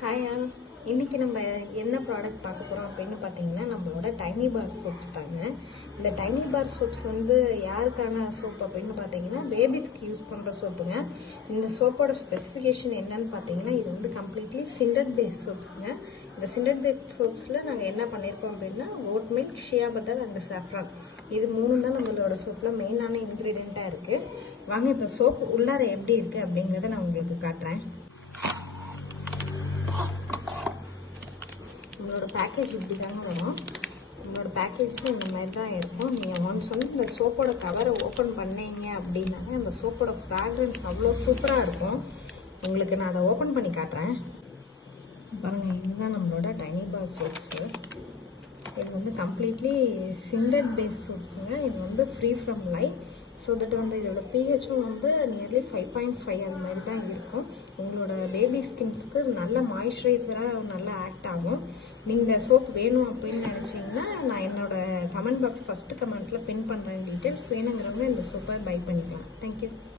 Hi all, இன்றைக்கி நம்ம என்ன ப்ராடக்ட் பார்க்க போகிறோம் அப்படின்னு பார்த்தீங்கன்னா நம்மளோட டைனி பார் சோப்ஸ் தாங்க. இந்த டைனி பார் சோப்ஸ் யாருக்கான சோப் அப்படின்னு பார்த்தீங்கன்னா பேபிஸ்க்கு யூஸ் பண்ணுற சோப்புங்க. இந்த சோப்போட ஸ்பெசிஃபிகேஷன் என்னன்னு பார்த்தீங்கன்னா இது கம்ப்ளீட்லி சிண்டட் பேஸ்ட் சோப்ஸுங்க. இந்த சிண்டட் பேஸ்ட் சோப்ஸில் நாங்கள் என்ன பண்ணியிருக்கோம் அப்படின்னா oat milk, shea butter and saffron இது மூணு தான் நம்மளோட சோப்பில் மெயினான இன்க்ரீடியண்ட்டாக இருக்குது. வாங்க இப்போ சோப் உள்ளார எப்படி இருக்குது அப்படிங்கிறத நான் உங்களுக்கு காட்டுறேன். உங்களோட பேக்கேஜ் இப்படி தாங்க வரும். உங்களோட பேக்கேஜில் இந்த மாதிரி தான் இருக்கும். நீங்கள் ஒன்ஸ் இந்த சோப்போட கவரை ஓப்பன் பண்ணீங்க அப்படின்னாங்க அந்த சோப்போட ஃப்ராக்ரன்ஸ் அவ்வளோ சூப்பராக இருக்கும். உங்களுக்கு நான் அதை ஓப்பன் பண்ணி காட்டுறேன் பாருங்கள். இதுதான் நம்மளோட டைனி பார் சோப்ஸு. இது கம்ப்ளீட்லி சிண்டட் பேஸ்ட் சோப்ஸுங்க. இது free from light. So that இதோட பிஹெச்சும் நியர்லி 5.5 அது மாதிரி தான் இருக்கும். உங்களோட பேபி ஸ்கின்ஸுக்கு நல்ல மாய்ஸ்சரைசராக நல்லா ஆக்ட் ஆகும். நீங்கள் சோப் வேணும் அப்படின்னு நினச்சிங்கன்னா நான் என்னோட கமெண்ட் பாக்ஸ் ஃபஸ்ட்டு கமெண்ட்டில் பின் பண்ணுறேன் டீட்டெயில்ஸ். வேணுங்கிறவங்க இந்த சோப்பை பை பண்ணிக்கலாம். தேங்க்யூ.